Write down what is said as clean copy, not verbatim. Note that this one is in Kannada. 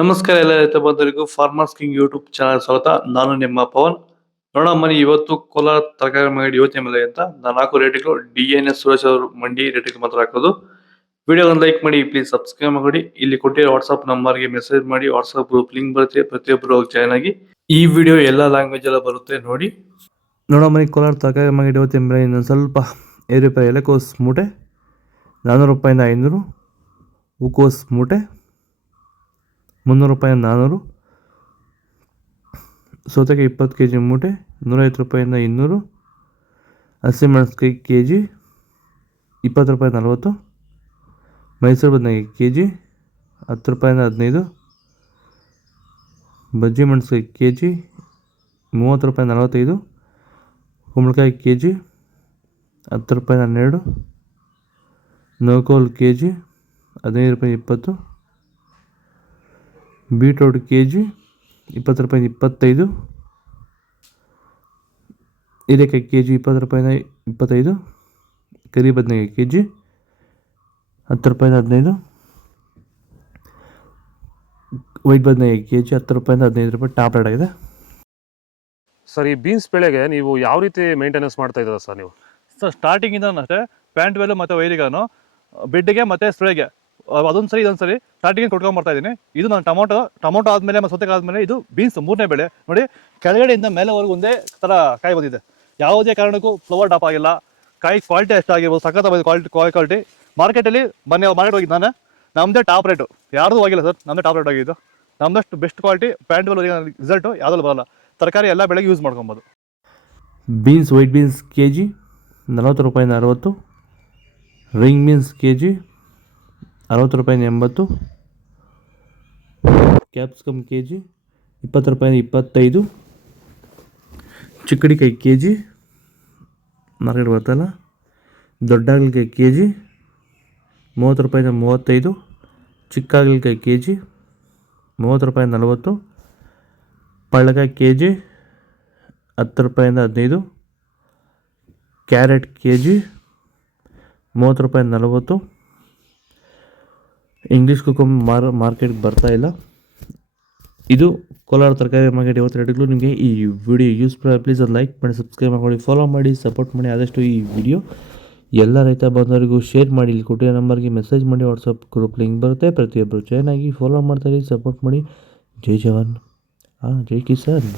ನಮಸ್ಕಾರ ಎಲ್ಲ ರೈತ ಬಂಧುಗಳಿಗೂ ಫಾರ್ಮರ್ಸ್ ಕಿಂಗ್ ಯೂಟ್ಯೂಬ್ ಚಾನಲ್ ಸ್ವಾಗತ. ನಾನು ನಿಮ್ಮ ಪವನ್. ನೋಡೋಣ ಮನಿ ಇವತ್ತು ಕೋಲಾರ ತರಕಾರಿ ಮಂಡಿ ಯೋಚನೆ ಮೇಲೆ ಅಂತ ನಾನು ಹಾಕೋ ರೇಟ್ಗಳು DNS ಸುರೇಶ್ ಅವರು ಮಂಡಿ ರೇಟ್ಗೆ ಮಾತ್ರ ಹಾಕೋದು. ವಿಡಿಯೋ ಒಂದು ಲೈಕ್ ಮಾಡಿ, ಪ್ಲೀಸ್ ಸಬ್ಸ್ಕ್ರೈಬ್ ಮಾಡಿ. ಇಲ್ಲಿ ಕೊಟ್ಟಿರೋ ವಾಟ್ಸ್ಆಪ್ ನಂಬರ್ಗೆ ಮೆಸೇಜ್ ಮಾಡಿ, ವಾಟ್ಸ್ಆಪ್ ಗ್ರೂಪ್ ಲಿಂಕ್ ಬರುತ್ತೆ, ಪ್ರತಿಯೊಬ್ಬರು ಜಾಯ್ನ್ ಆಗಿ. ಈ ವಿಡಿಯೋ ಎಲ್ಲ ಲ್ಯಾಂಗ್ವೇಜ್ ಎಲ್ಲ ಬರುತ್ತೆ ನೋಡಿ. ನೋಡೋ ಮನಿ ಕೋಲಾರ ತರಕಾರಿ ಮಂಡಿ ಯೋಚನೆ ಮೇಲೆ ಇನ್ನೊಂದು ಸ್ವಲ್ಪ ರೂಪಾಯಿ ಎಲೆಕೋಸ್ ಮೂಟೆ 400 ರೂಪಾಯಿಂದ 500, ಹೂಕೋಸ್ ಮೂಟೆ 300 ರೂಪಾಯಿಂದ 400, ಸೌತೆಕಾಯಿ 20 kg ಮೂಟೆ 150 ರೂಪಾಯಿಂದ 200, ಹಸಿಮೆಣಸಿನಕಾಯಿ kg 20 ರೂಪಾಯಿಂದ 40, ಮೈಸೂರು ಬದನೆಕಾಯಿ kg 10 ರೂಪಾಯಿಂದ 15, ಬಜ್ಜಿ ಮೆಣಸಿನಕಾಯಿ kg 30 ರೂಪಾಯಿಂದ 45, ಕುಂಬಳಕಾಯಿ kg 10 ರೂಪಾಯಿಂದ 12, ನವಕೋಲ್ kg 15 ರೂಪಾಯಿ 20, ಬೀಟ್ರೋಟ್ kg 20 ರೂಪಾಯಿಂದ 25, ಹೀರೆಕಾಯಿ kg 20 ರೂಪಾಯಿಂದ 25, ಕರಿ ಬದನೆಕಾಯಿ kg 10 ರೂಪಾಯಿಂದ 15, ವೈಟ್ ಬದನೆಕಾಯಿ kg 10 ರೂಪಾಯಿಂದ 15 ರೂಪಾಯಿ ಟಾಪ್ ರೇಟ್ ಆಗಿದೆ. ಸರ್, ಈ ಬೀನ್ಸ್ ಬೆಳೆಗೆ ನೀವು ಯಾವ ರೀತಿ ಮೇಂಟೆನೆನ್ಸ್ ಮಾಡ್ತಾ ಇದ್ದೀರಾ ಸರ್ ನೀವು? ಸರ್, ಸ್ಟಾರ್ಟಿಂಗಿಂದ ಅಷ್ಟೇ ಪ್ಯಾಂಟ್ ವೆಲ್ಲು ಮತ್ತು ವೈರಿಗಾನು ಬೆಡ್ಗೆ ಮತ್ತು ಸ್ಪ್ರೇಗೆ ಅದೊಂದು ಸರಿ ಇದೊಂದು ಸರಿ ಸ್ಟಾರ್ಟಿಂಗ್ ಕೊಟ್ಕೊಂಡ್ಬರ್ತಾ ಇದ್ದೀನಿ. ಇದು ನಾನು ಟೊಮೊಟೊ ಆದಮೇಲೆ ಮತ್ತು ಸೌತೆಕಾಯಿ ಆದಮೇಲೆ ಇದು ಬೀನ್ಸ್ 3ನೇ ಬೆಳೆ. ನೋಡಿ, ಕೆಳಗಡೆಯಿಂದ ಮೇಲೆವರೆಗೂ ಒಂದೇ ಥರ ಕಾಯಿ ಬಂದಿದೆ. ಯಾವುದೇ ಕಾರಣಕ್ಕೂ ಫ್ಲವರ್ ಟಾಪ್ ಆಗಿಲ್ಲ. ಕಾಯಿ ಕ್ವಾಲಿಟಿ ಎಷ್ಟಾಗಿರ್ಬೋದು, ಸಖತ್ ಕ್ವಾಲಿಟಿ. ಮಾರ್ಕೆಟಲ್ಲಿ ಮಾರ್ಕೆಟ್ ಹೋಗಿದ್ದು ನಾನು, ನಮ್ಮದೇ ಟಾಪ್ ರೇಟು, ಯಾರ್ದು ಹೋಗಿಲ್ಲ ಸರ್, ನಮ್ಮದೇ ಟಾಪ್ ರೇಟ್ ಆಗಿದ್ದು. ನಮ್ಮದಷ್ಟು best quality pant well result ಯಾವುದಲ್ಲೂ ಬರೋಲ್ಲ. ತರಕಾರಿ ಎಲ್ಲ ಬೆಳೆಗೆ ಯೂಸ್ ಮಾಡ್ಕೊಬೋದು. ಬೀನ್ಸ್ ವೈಟ್ ಬೀನ್ಸ್ kg 40 ರೂಪಾಯಿಂದ 60, ರಿಂಗ್ ಬೀನ್ಸ್ kg 60 ರೂಪಾಯಿಂದ 80, ಕ್ಯಾಪ್ಸಿಕಮ್ kg 20 ರೂಪಾಯಿಂದ 25, ಚಿಕ್ಕಡಿಕಾಯಿ kg ಮಾರ್ಕೆಟ್ ಬರ್ತಲ್ಲ, ದೊಡ್ಡ ಹಾಗಲಕಾಯಿ kg 30 ರೂಪಾಯಿಂದ 35, ಚಿಕ್ಕ ಹಾಗಲಕಾಯಿ kg 30 ರೂಪಾಯಿಂದ 40, ಪಳ್ಳಕಾಯಿ kg 10 ರೂಪಾಯಿಂದ 15, ಕ್ಯಾರೆಟ್ kg 30 ರೂಪಾಯಿಂದ 40, ಇಂಗ್ಲೀಷ್ ಕುಕುಂಬರ್ ಮಾರ್ಕೆಟ್ಗೆ ಬರ್ತಾ ಇಲ್ಲ. ಇದು ಕೋಲಾರ ತರಕಾರಿ ಮಾರ್ಕೆಟ್ ಇವತ್ತು ರೇಟ್ಗಳು. ನಿಮಗೆ ಈ ವಿಡಿಯೋ ಯೂಸ್ಫುಲ್ ಪ್ಲೀಸ್ ಒಂದು ಲೈಕ್ ಮಾಡಿ, ಸಬ್ಸ್ಕ್ರೈಬ್ ಮಾಡಿ, ಫಾಲೋ ಮಾಡಿ, ಸಪೋರ್ಟ್ ಮಾಡಿ. ಆದಷ್ಟು ಈ ವಿಡಿಯೋ ಎಲ್ಲ ರೈತ ಬಂದವರಿಗೂ ಶೇರ್ ಮಾಡಿ. ಇಲ್ಲಿ ಕೊಟ್ಟಿರೋ ನಂಬರ್ಗೆ ಮೆಸೇಜ್ ಮಾಡಿ, ವಾಟ್ಸಪ್ ಗ್ರೂಪ್ ಲಿಂಕ್ ಬರುತ್ತೆ, ಪ್ರತಿಯೊಬ್ಬರು ಜಾಯ್ನ್ ಆಗಿ ಫಾಲೋ ಮಾಡ್ತಾರೆ, ಸಪೋರ್ಟ್ ಮಾಡಿ. ಜೈ ಜವಾನ್, ಜೈ ಕಿಸಾನ್.